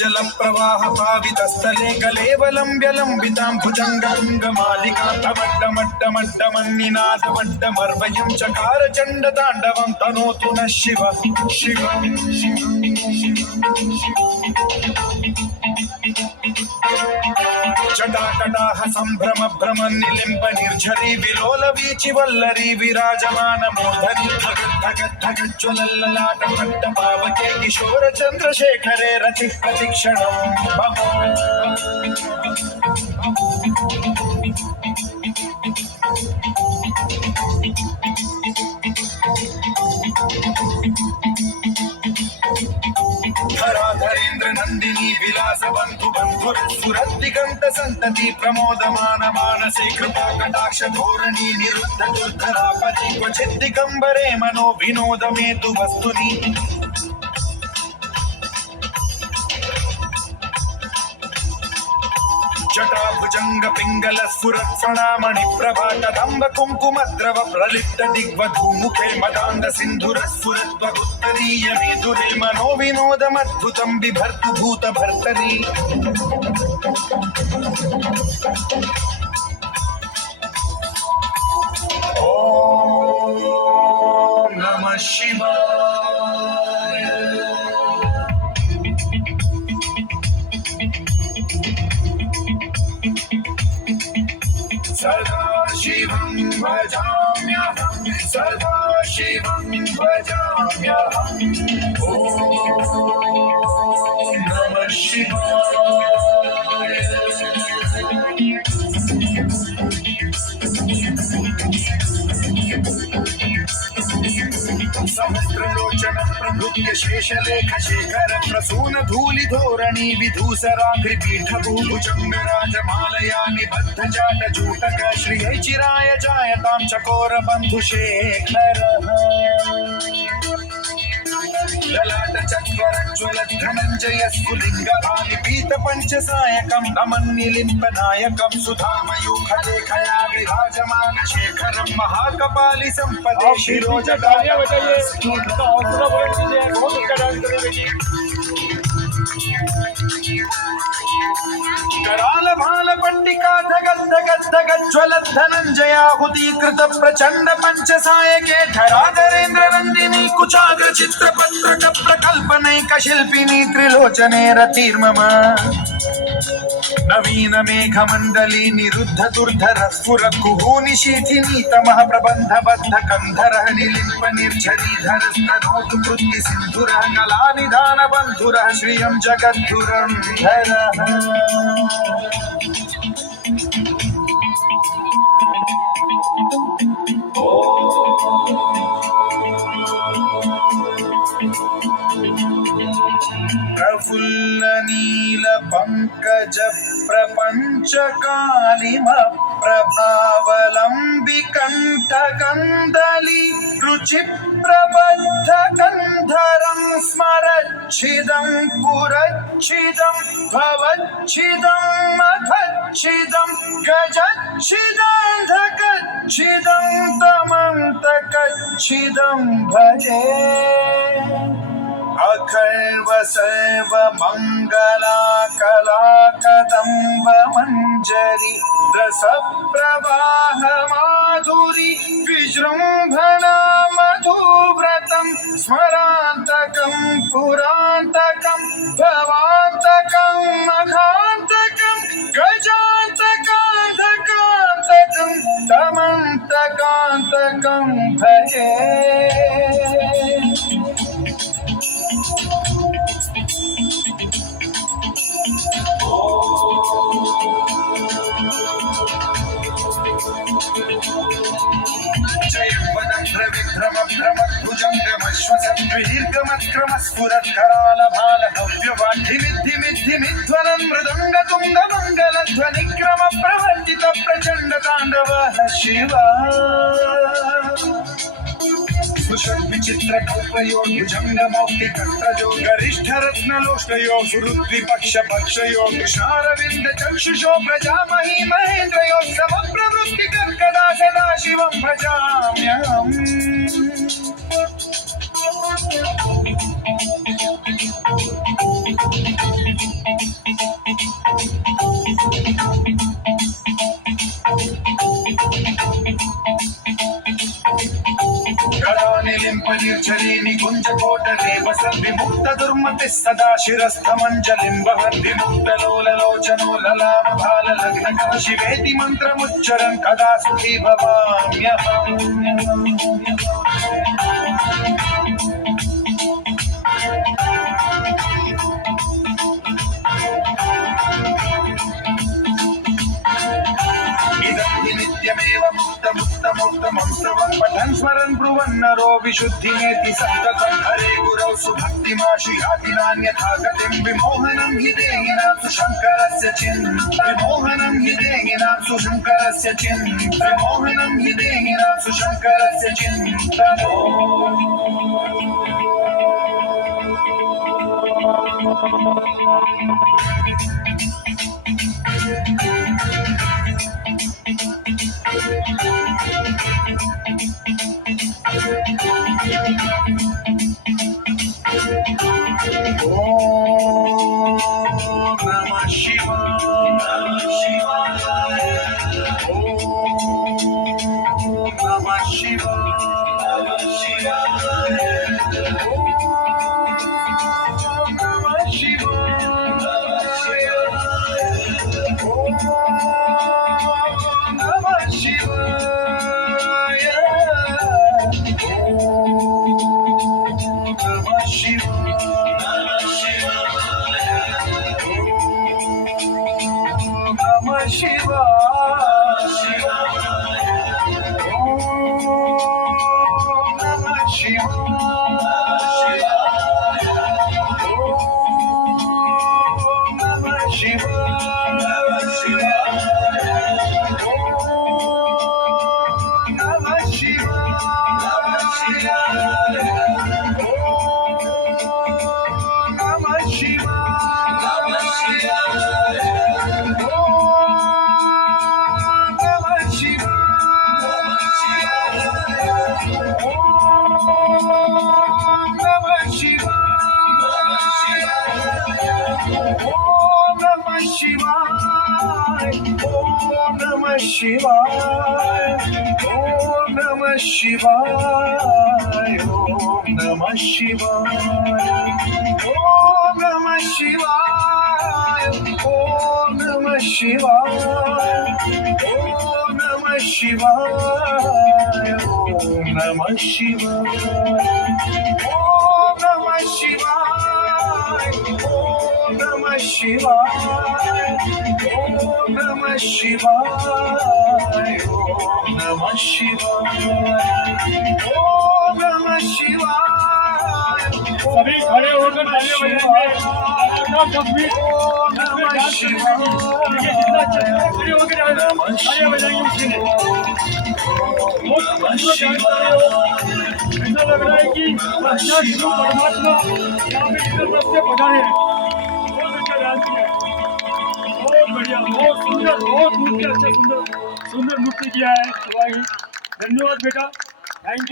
जल प्रवाह पावितस्थले कलेवलंब्य लंबितां भुजंगमट्टमट्टमट्टमन्निनादमट्टमर्वयं चकार चंड तांडवं तनोतु नः शिव शिव जटाकटाह संभ्रम भ्रम निलिंब निर्झरी विलोल वीचि वल्लरी विराजमान मूर्धनि धगत् धगत् धगत् ज्वलल्ललाट पट्ट पावके किशोर चंद्रशेखरे रति प्रतिक्षणं धराधरेन्द्र नंदिनी विलास बंधु बंधुर सुरदिगंत संतति प्रमोदमान मानसे कृपा कटाक्ष धोरणी निरुद्ध दुर्धरापति क्वचित् दिगंबरे मनो विनोद मेतु वस्तुनि जटा भुजंग पिंगल स्फुरत् फणामणि प्रभा कदंब कुंकुमद्रव प्रलिप्त दिग्वधूमुखे मदांध सिंधुर स्फुरत् वगुत्तरीय मेधुरे मनो विनोदमद्भुतं बिभर्तु भूत भर्तरी ओम नमः शिवाय। सदा शिवं भजाम्यहं सदा शिवं भजाम्यहं ॐ नमः शिवाय। सहस्रलोचन प्रभृत्य शेषलेख शेखर प्रसून धूलि धोरणी विधूसराग्रिपीठ भूभुजंग राजमालया निबद्ध जाट जूटक श्रियै चिराय जायतां चकोर बंधुशेखर ललाट चक्र ज्वलत् धनंजय स्फुलिंग आलिपीत पंचसायकं नमन्निलिम्ब नायकं सुधामयूख लेखया विराजमान शेखरं महाकपालि संपदे शिरोजटाय कराल भाल पंडिका धगत् धगत् धगत् ज्वलत् धनंजयाहुतीकृत प्रचंड पंचसायके धराधरेन्द्र नंदिनी कुचाग्र चित्रपत्रक प्रकल्पनैक शिल्पिनी त्रिलोचने रतिर्मम नवीन मेघमंडली निरुद्ध दुर्धर स्फुर कुहूनि शीथिनी तमः प्रबंध बद्ध कंधर निलिंप निर्झरी धर स्तनोतु कृत्ति सिंधुर कला निधान बंधुर श्रियं जगद्धुरं धर प्रफुल्ल नील पंकज प्रपंच कालिम प्रभावलंबि कंठ कंदली रुचि प्रबद्ध कंधरं स्मरच्छिदं पुरच्छिदं भवच्छिदं मखच्छिदं गजच्छिदं धकच्छिदं तमन्तकच्छिदं भजे अखर्व सर्व मंगला कला कदंब मंजरी रस प्रवाह माधुरी विजृंभणा मधुव्रतं स्मरांतकं पुरांतकं भवांतकं मघांतकं गजांतकांतकांतकं तमंतकांतकं भजे विक्रम भ्रम भुजंगमश्वसद्विदीर्घमक्रम स्फुरत् कराल भाल भव्य वाढ्यमिद्धिमिद्धिमिध्वनं मृदंग तुंग मंगल ध्वनिक्रम प्रवर्तित प्रचंड तांडव शिवा विचित्र कल्पयो भुजंग मौक्ति कत्रजो गरिष्ठ रत्नलोष्टयो सुहृद्विपक्ष पक्षयो कृष्णारविंद चक्षुषो प्रजामहि महेन्द्रयो समप्रवृत्ति कर्कदा सदा शिवं भजाम्यहम् निर्झरीनि कुञ्जकोटरे वसद्विमुक्त दुर्मतिः सदा शिरस्थमञ्जलिं वहन् विमुक्तलोललोचनो ललाम भाललग्नकः शिवेति मन्त्रमुच्चरन् कदा सुखी भवाम्यहम् नित्यमेव मुक्तमुत्तमोत्तमं स्तवं पठन् स्मरन् ब्रुवन् नरो विशुद्धिमेति सन्ततं हरे गुरौ सुभक्तिमाशु याति नान्यथा गतिं विमोहनं हि देहिनां सुशङ्करस्य विमोहनं हि देहिनां सुशङ्करस्य विमोहनं हि देहिनां सुशङ्करस्य चिन्तनो Shivaya, Om Namah Shivaya, Om Namah Shivaya, Om Namah Shivaya, Om Namah Shivaya, Om Namah Shivaya, Om Namah Shivaya, Om Namah Shivaya, Om Namah Shivaya, Om Namah Shivaya, Om Namah Shivaya, Om Namah Shivaya. सभी खड़े होकर तालियां बजाएंगे। तस्वीर जितना खड़े होकर तालियां बजाएंगे उसके लिए ऐसा लग रहा है कि साक्षात शिव परमात्मा यहाँ पे इधर तरफ से पधारे हैं। बहुत अच्छा डांस किया, बहुत बढ़िया, बहुत सुंदर, बहुत मूर्ति अच्छा सुंदर मूर्ति किया है। धन्यवाद बेटा, थैंक यू।